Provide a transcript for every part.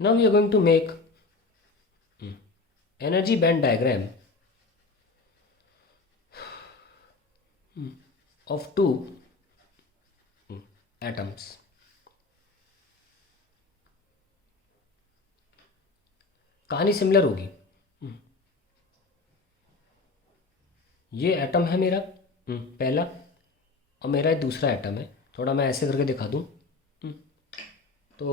Now we are going to make energy band diagram of two atoms. कहानी similar होगी. ये atom है मेरा पहला, और मेरा दूसरा एटम है. थोड़ा मैं ऐसे करके दिखा दूँ. तो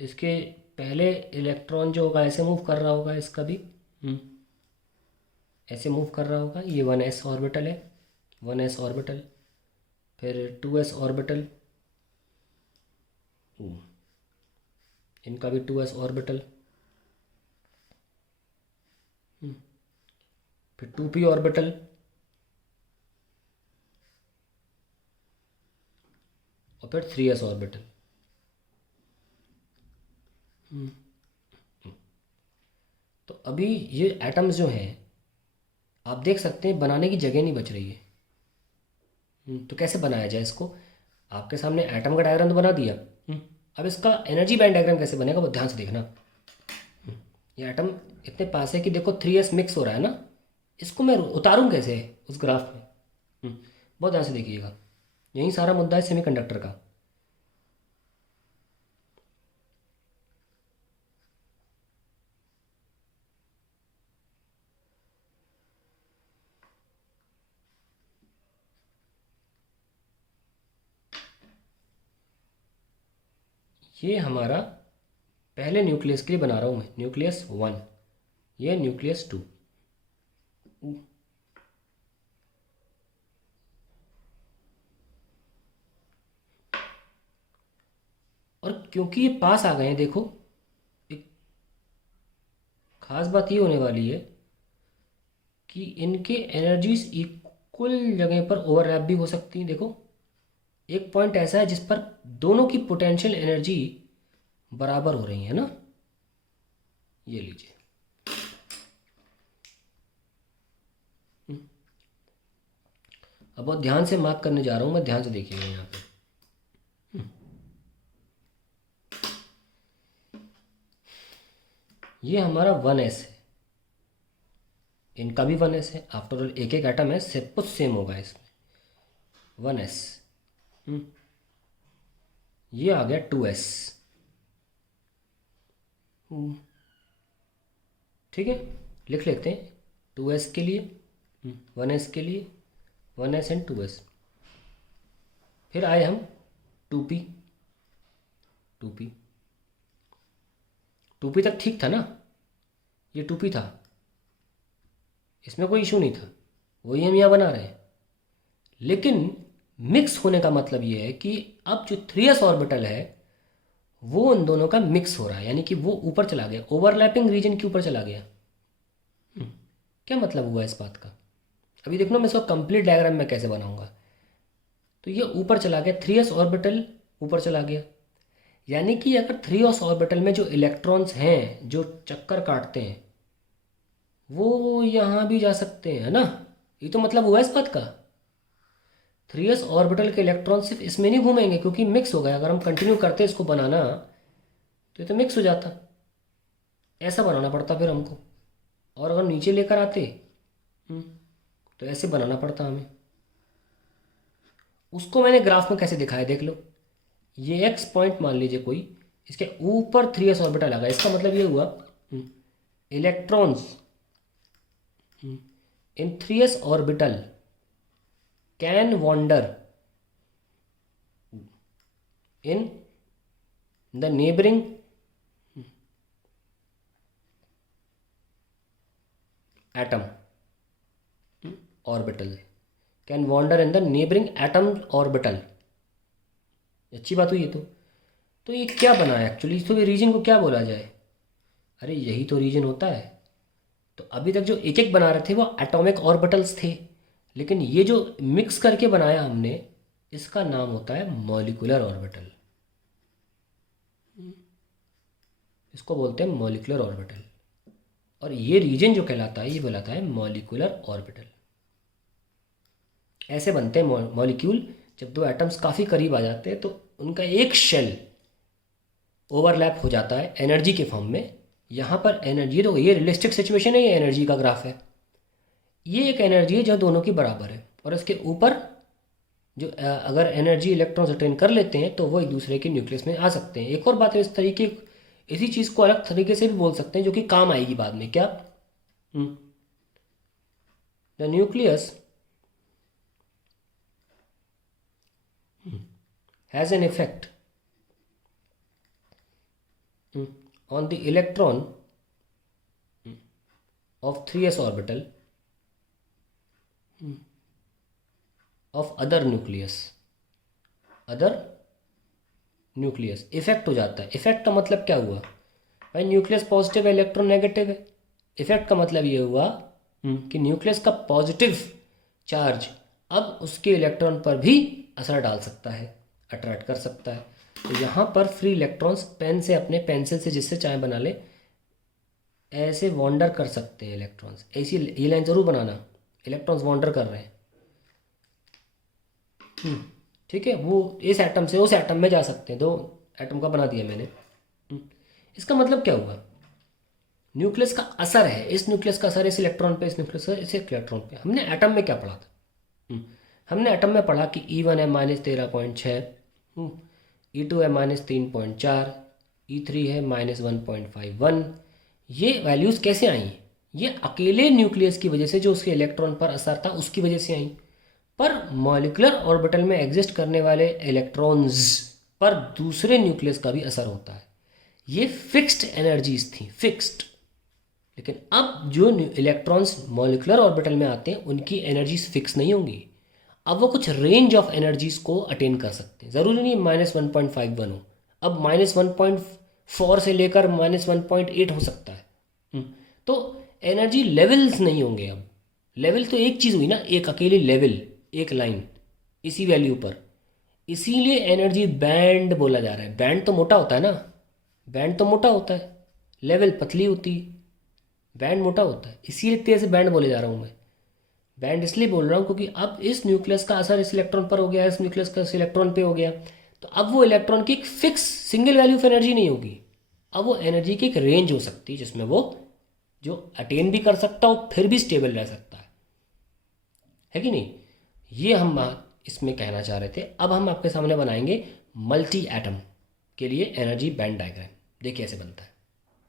इसके पहले इलेक्ट्रॉन जो होगा ऐसे मूव कर रहा होगा, इसका भी ऐसे मूव कर रहा होगा. ये 1s ऑर्बिटल है, 1s ऑर्बिटल, फिर 2s ऑर्बिटल, इनका भी 2s ऑर्बिटल, फिर 2p ऑर्बिटल, और फिर 3s ऑर्बिटल. तो अभी ये एटम्स जो हैं आप देख सकते हैं बनाने की जगह नहीं बच रही है. तो कैसे बनाया जाए इसको. आपके सामने एटम का डायग्राम तो बना दिया. अब इसका एनर्जी बैंड डायग्राम कैसे बनेगा वो ध्यान से देखना. ये एटम इतने पास है कि देखो 3s मिक्स हो रहा है ना, इसको मैं उतारूं कैसे उस ग्राफ में. बहुत ध्यान से देखिएगा, यही सारा मुद्दा है सेमीकंडक्टर का. ये हमारा पहले न्यूक्लियस के लिए बना रहा हूँ मैं, न्यूक्लियस 1, ये न्यूक्लियस 2. और क्योंकि ये पास आ गए हैं, देखो एक खास बात ये होने वाली है कि इनके एनर्जीज इक्वल जगह पर ओवरलैप भी हो सकती हैं. देखो एक पॉइंट ऐसा है जिस पर दोनों की पोटेंशियल एनर्जी बराबर हो रही है ना. ये लीजिए, अब बहुत ध्यान से मार्क करने जा रहा हूँ मैं, ध्यान से देखिएगा यहाँ पे. ये हमारा 1s है, इनका भी 1s है. आफ्टर ऑल एक एक एटम है, सब कुछ सेम होगा इसमें. 1s, ये आ गया 2s. ठीक है, लिख लेते हैं 2s के लिए, 1s के लिए, 1s एंड 2s. फिर आए हम 2p. 2p 2p तक ठीक था ना, ये 2p था, इसमें कोई इशू नहीं था, वही हम यहाँ बना रहे हैं. लेकिन मिक्स होने का मतलब ये है कि अब जो 3s ऑर्बिटल है वो उन दोनों का मिक्स हो रहा है, यानी कि वो ऊपर चला गया, ओवरलैपिंग रीजन के ऊपर चला गया. क्या मतलब हुआ इस बात का. अभी देखना मैं इसका कंप्लीट डायग्राम में कैसे बनाऊंगा. तो ये ऊपर चला गया, 3s ऑर्बिटल ऊपर चला गया, यानी कि अगर 3s ऑर्बिटल में जो इलेक्ट्रॉन्स हैं जो चक्कर काटते हैं वो यहाँ भी जा सकते हैं, है ना. ये तो मतलब हुआ इस बात का. 3s ऑर्बिटल के इलेक्ट्रॉन सिर्फ इसमें नहीं घूमेंगे क्योंकि मिक्स हो गया. अगर हम कंटिन्यू करते इसको बनाना तो ये तो मिक्स हो जाता, ऐसा बनाना पड़ता फिर हमको. और अगर नीचे लेकर आते तो ऐसे बनाना पड़ता हमें. उसको मैंने ग्राफ में कैसे दिखाया देख लो. ये एक्स पॉइंट मान लीजिए कोई, इसके ऊपर 3s ऑर्बिटल आ गया. इसका मतलब ये हुआ electrons in 3s orbital can wander in the neighbouring atom orbital, can wander in the neighboring atom orbital. अच्छी बात हुई ये तो ये क्या बना है एक्चुअली. तो ये रीजन को क्या बोला जाए. अरे यही तो रीजन होता है. तो अभी तक जो एक एक बना रहे थे वो एटॉमिक ऑर्बिटल्स थे, लेकिन ये जो मिक्स करके बनाया हमने इसका नाम होता है मॉलिक्यूलर ऑर्बिटल. इसको बोलते हैं मॉलिक्यूलर ऑर्बिटल. और ये रीजन जो कहलाता है ये कहलाता है मॉलिक्यूलर ऑर्बिटल. ऐसे बनते हैं मॉलिक्यूल. जब दो एटम्स काफ़ी करीब आ जाते हैं तो उनका एक शेल ओवरलैप हो जाता है एनर्जी के फॉर्म में। यहाँ पर एनर्जी, तो ये रियलिस्टिक सिचुएशन है, ये एनर्जी का ग्राफ है। ये एक एनर्जी है जो दोनों की बराबर है, और इसके ऊपर जो अगर एनर्जी इलेक्ट्रॉन्स अटेन कर लेते हैं तो वो एक दूसरे के न्यूक्लियस में आ सकते हैं। एक और बात है, इस तरीके इसी चीज़ को अलग तरीके से भी बोल सकते हैं जो कि काम आएगी बाद में। क्या? The nucleus has an effect on the electron of 3s orbital of other nucleus effect हो जाता है। इफेक्ट का मतलब क्या हुआ भाई? न्यूक्लियस पॉजिटिव है, इलेक्ट्रॉन नेगेटिव है। इफेक्ट का मतलब ये हुआ कि न्यूक्लियस का पॉजिटिव चार्ज अब उसके इलेक्ट्रॉन पर भी असर डाल सकता है, अट्रैक्ट कर सकता है। तो यहाँ पर फ्री इलेक्ट्रॉन्स पेन से, अपने पेंसिल से जिससे चाहे बना ले, ऐसे वॉन्डर कर सकते हैं इलेक्ट्रॉन्स। ऐसी ये लाइन ज़रूर बनाना, इलेक्ट्रॉन्स वॉन्डर कर रहे हैं। ठीक है, वो इस एटम से उस एटम में जा सकते हैं। 2 एटम का बना दिया मैंने। इसका मतलब क्या हुआ? न्यूक्लियस का असर है, इस न्यूक्लियस का असर इस इलेक्ट्रॉन पे, इस न्यूक्लियस का इस इलेक्ट्रॉन पे। हमने एटम में क्या पढ़ा था? हमने एटम में पढ़ा कि E1 है -13.6, E2 है -3.4, E3 है -1.51। ये वैल्यूज़ कैसे आई? ये अकेले न्यूक्लियस की वजह से, जो उसके इलेक्ट्रॉन पर असर था उसकी वजह से आई। पर मॉलिक्यूलर ऑर्बिटल में एग्जिस्ट करने वाले इलेक्ट्रॉन्स पर दूसरे न्यूक्लियस का भी असर होता है। ये फिक्स्ड एनर्जीज थी, फिक्स्ड। लेकिन अब जो इलेक्ट्रॉन्स मॉलिक्यूलर ऑर्बिटल में आते हैं उनकी एनर्जीज फिक्स नहीं होंगी। अब वो कुछ रेंज ऑफ एनर्जीज को अटेन कर सकते हैं। ज़रूरी नहीं -1.51 हो, अब -1.4 से लेकर -1.8 हो सकता है। तो एनर्जी लेवल्स नहीं होंगे। अब लेवल तो एक चीज़ हुई ना, एक अकेली लेवल, एक लाइन इसी वैल्यू पर। इसीलिए एनर्जी बैंड बोला जा रहा है। बैंड तो मोटा होता है ना, बैंड तो मोटा होता है, लेवल पतली होती है, बैंड मोटा होता है। इसीलिए तेज से बैंड बोले जा रहा हूँ मैं। बैंड इसलिए बोल रहा हूँ क्योंकि अब इस न्यूक्लियस का असर इस इलेक्ट्रॉन पर हो गया, इस न्यूक्लियस का इस इलेक्ट्रॉन पे हो गया। तो अब वो इलेक्ट्रॉन की एक fix single value of energy नहीं होगी। अब वो एनर्जी की एक रेंज हो सकती है जिसमें वो जो अटेन भी कर सकता हो फिर भी स्टेबल रह सकता है कि नहीं? ये हम इसमें कहना चाह रहे थे। अब हम आपके सामने बनाएंगे मल्टी एटम के लिए एनर्जी बैंड डायग्राम। देखिए ऐसे बनता है।